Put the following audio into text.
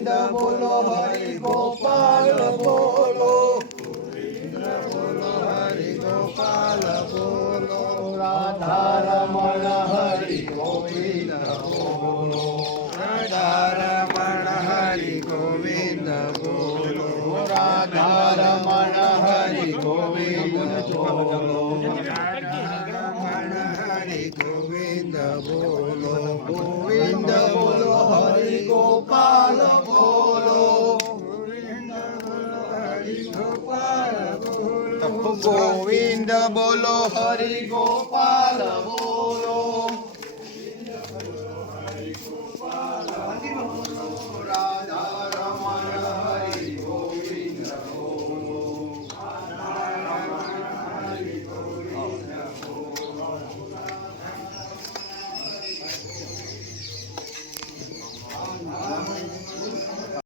गोविंद बोलो हरि गोपाल बोलो हरि गोपाल बोलो राधा रमण हरि गोविंद बोलो राधा रमण हरि गोविंद बोलो राधा रमण हरि गोविंद बोलो रमण हरि गोविंद बोलो गोविंद बोलो हरि गोपाल बोलो गोविंद बोलो हरि गोपाल बोलो गोविंद बोलो हरि गोपाल बोलो